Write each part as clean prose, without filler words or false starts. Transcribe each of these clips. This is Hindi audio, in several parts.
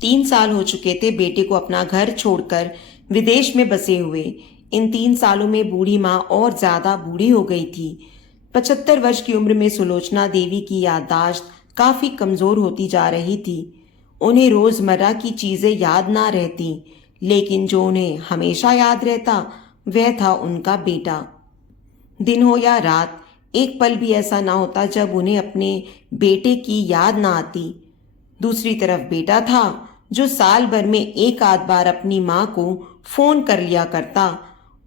3 साल हो चुके थे बेटे को अपना घर छोड़कर विदेश में बसे हुए। इन 3 सालों में बूढ़ी माँ और ज्यादा बूढ़ी हो गई थी। 75 वर्ष की उम्र में सुलोचना देवी की याददाश्त काफी कमजोर होती जा रही थी। उन्हें रोजमर्रा की चीजें याद ना रहती, लेकिन जो उन्हें हमेशा याद रहता वह था उनका बेटा। दिन हो या रात, एक पल भी ऐसा ना होता जब उन्हें अपने बेटे की याद ना आती। दूसरी तरफ बेटा था जो साल भर में एक आध बार अपनी माँ को फोन कर लिया करता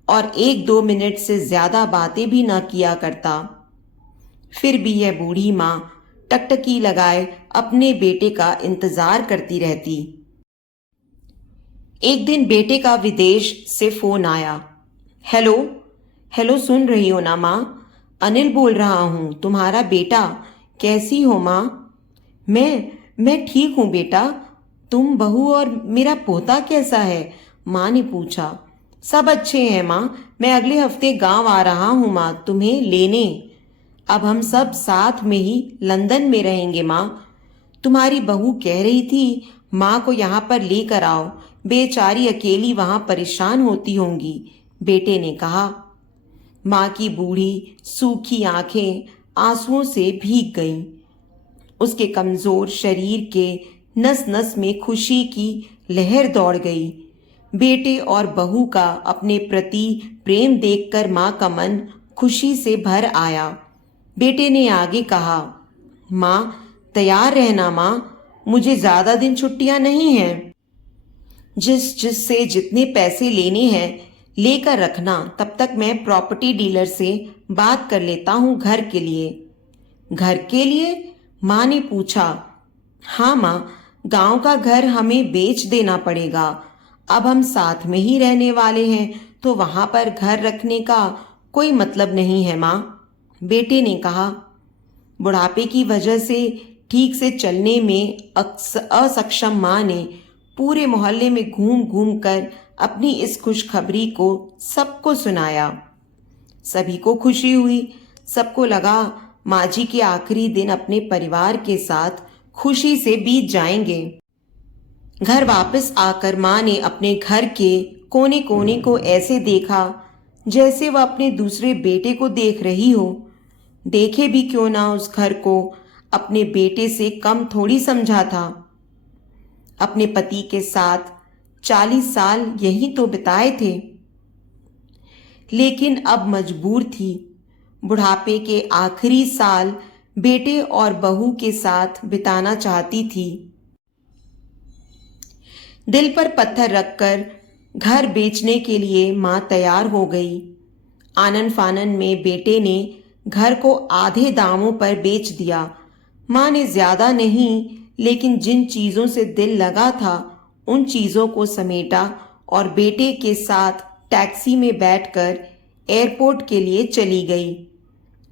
और 1-2 मिनट से ज्यादा बातें भी ना किया करता। फिर भी यह बूढ़ी माँ टकटकी लगाए अपने बेटे का इंतजार करती रहती। एक दिन बेटे का विदेश से फोन आया। हेलो। हेलो, सुन रही हो ना माँ? अनिल बोल रहा हूँ, तुम्हारा बेटा। कैसी हो माँ? मैं ठीक हूँ बेटा। तुम, बहू और मेरा पोता कैसा है? माँ ने पूछा। सब अच्छे हैं माँ। मैं अगले हफ्ते गांव आ रहा हूँ माँ, तुम्हें लेने। अब हम सब साथ में ही लंदन में रहेंगे माँ। तुम्हारी बहू कह रही थी माँ को यहाँ पर लेकर आओ, बेचारी अकेली वहां परेशान होती होंगी, बेटे ने कहा। माँ की बूढ़ी सूखी आंखें आंसुओं से भीग गईं। उसके कमजोर शरीर के नस नस में खुशी की लहर दौड़ गई। बेटे और बहू का अपने प्रति प्रेम देखकर माँ का मन खुशी से भर आया। बेटे ने आगे कहा, माँ तैयार रहना माँ, मुझे ज्यादा दिन छुट्टियां नहीं हैं। जिससे जितने पैसे लेने हैं लेकर रखना, तब तक मैं प्रॉपर्टी डीलर से बात कर लेता हूँ घर के लिए। घर के लिए? माँ ने पूछा। हाँ माँ, गांव का घर हमें बेच देना पड़ेगा। अब हम साथ में ही रहने वाले हैं तो वहां पर घर रखने का कोई मतलब नहीं है माँ, बेटे ने कहा। बुढ़ापे की वजह से ठीक से चलने में असक्षम माँ ने पूरे मोहल्ले में घूम घूम कर अपनी इस खुशखबरी को सबको सुनाया। सभी को खुशी हुई। सबको लगा माँ जी के आखिरी दिन अपने परिवार के साथ खुशी से बीत जाएंगे। घर वापस आकर माँ ने अपने घर के कोने कोने को ऐसे देखा जैसे वह अपने दूसरे बेटे को देख रही हो। देखे भी क्यों ना, उस घर को अपने बेटे से कम थोड़ी समझा था। अपने पति के साथ 40 साल यही तो बिताए थे, लेकिन अब मजबूर थी बुढ़ापे के आखिरी साल बेटे और बहू के साथ बिताना चाहती थी। दिल पर पत्थर रखकर घर बेचने के लिए मां तैयार हो गई। आनन फानन में बेटे ने घर को आधे दामों पर बेच दिया। मां ने ज्यादा नहीं, लेकिन जिन चीजों से दिल लगा था उन चीजों को समेटा और बेटे के साथ टैक्सी में बैठकर एयरपोर्ट के लिए चली गई।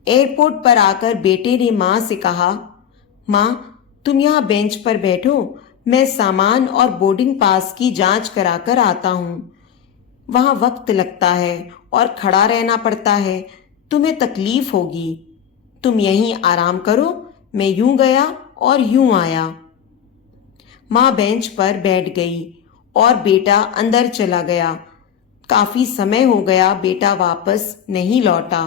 एयरपोर्ट पर आकर बेटे ने मां से कहा, मां तुम यहाँ बेंच पर बैठो, मैं सामान और बोर्डिंग पास की जांच कराकर आता हूँ। वहां वक्त लगता है और खड़ा रहना पड़ता है, तुम्हें तकलीफ होगी। तुम यहीं आराम करो, मैं यूं गया और यूं आया। मां बेंच पर बैठ गई और बेटा अंदर चला गया। काफी समय हो गया बेटा वापस नहीं लौटा।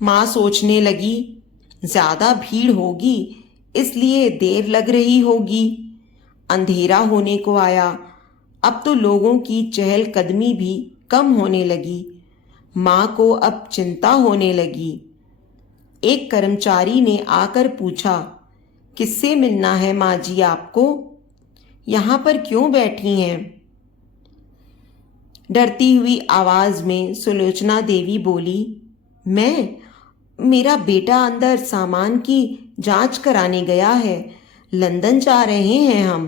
मां सोचने लगी, ज्यादा भीड़ होगी इसलिए देर लग रही होगी। अंधेरा होने को आया। अब तो लोगों की चहलकदमी भी कम होने लगी। मां को अब चिंता होने लगी। एक कर्मचारी ने आकर पूछा, किससे मिलना है मां जी आपको? यहां पर क्यों बैठी हैं? डरती हुई आवाज में सुलोचना देवी बोली, मेरा बेटा अंदर सामान की जांच कराने गया है। लंदन जा रहे हैं हम।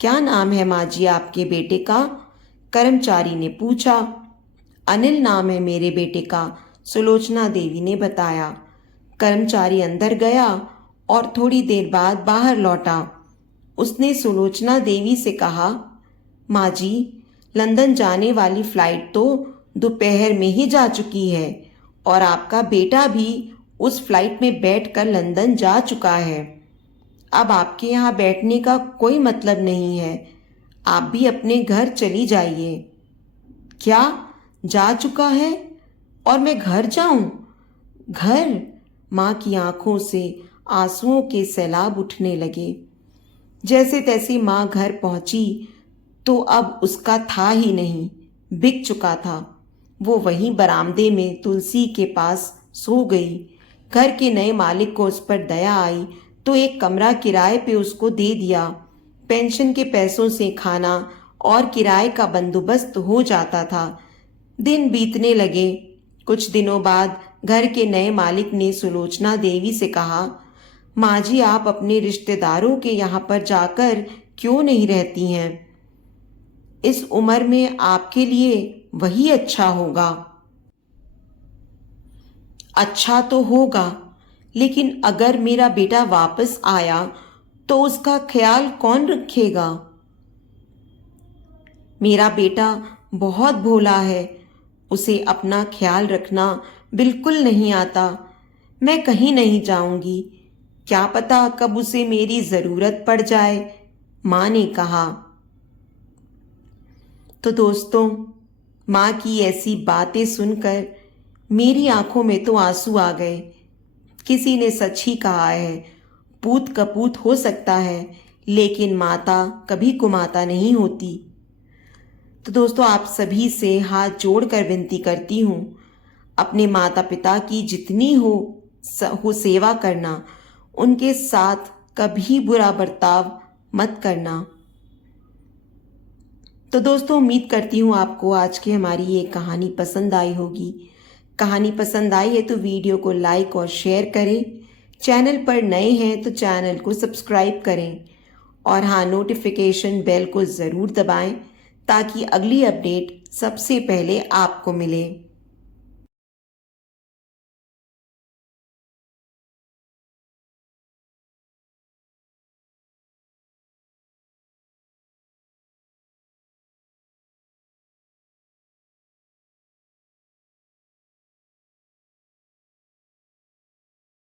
क्या नाम है माँ जी आपके बेटे का? कर्मचारी ने पूछा। अनिल नाम है मेरे बेटे का, सुलोचना देवी ने बताया। कर्मचारी अंदर गया और थोड़ी देर बाद बाहर लौटा। उसने सुलोचना देवी से कहा, माँ जी लंदन जाने वाली फ्लाइट तो दोपहर में ही जा चुकी है और आपका बेटा भी उस फ्लाइट में बैठकर लंदन जा चुका है। अब आपके यहाँ बैठने का कोई मतलब नहीं है। आप भी अपने घर चली जाइए। क्या जा चुका है और मैं घर जाऊं? घर? माँ की आंखों से आंसुओं के सैलाब उठने लगे। जैसे तैसे माँ घर पहुंची तो अब उसका था ही नहीं, बिक चुका था। वो वहीं बरामदे में तुलसी के पास सो गई। घर के नए मालिक को उस पर दया आई तो एक कमरा किराए पे उसको दे दिया। पेंशन के पैसों से खाना और किराए का बंदोबस्त हो जाता था। दिन बीतने लगे। कुछ दिनों बाद घर के नए मालिक ने सुलोचना देवी से कहा, माँ जी, आप अपने रिश्तेदारों के यहाँ पर जाकर क्यों नहीं रहती हैं? इस उम्र में आपके लिए वही अच्छा होगा। अच्छा तो होगा, लेकिन अगर मेरा बेटा वापस आया तो उसका ख्याल कौन रखेगा? मेरा बेटा बहुत भोला है, उसे अपना ख्याल रखना बिल्कुल नहीं आता। मैं कहीं नहीं जाऊंगी, क्या पता कब उसे मेरी जरूरत पड़ जाए, माँ ने कहा। तो दोस्तों, माँ की ऐसी बातें सुनकर मेरी आंखों में तो आंसू आ गए। किसी ने सच ही कहा है, पूत कपूत हो सकता है लेकिन माता कभी कुमाता नहीं होती। तो दोस्तों, आप सभी से हाथ जोड़कर विनती करती हूँ, अपने माता पिता की जितनी हो सेवा करना, उनके साथ कभी बुरा बर्ताव मत करना। तो दोस्तों, उम्मीद करती हूँ आपको आज की हमारी ये कहानी पसंद आई होगी। कहानी पसंद आई है तो वीडियो को लाइक और शेयर करें। चैनल पर नए हैं तो चैनल को सब्सक्राइब करें और हाँ, नोटिफिकेशन बेल को ज़रूर दबाएं ताकि अगली अपडेट सबसे पहले आपको मिले।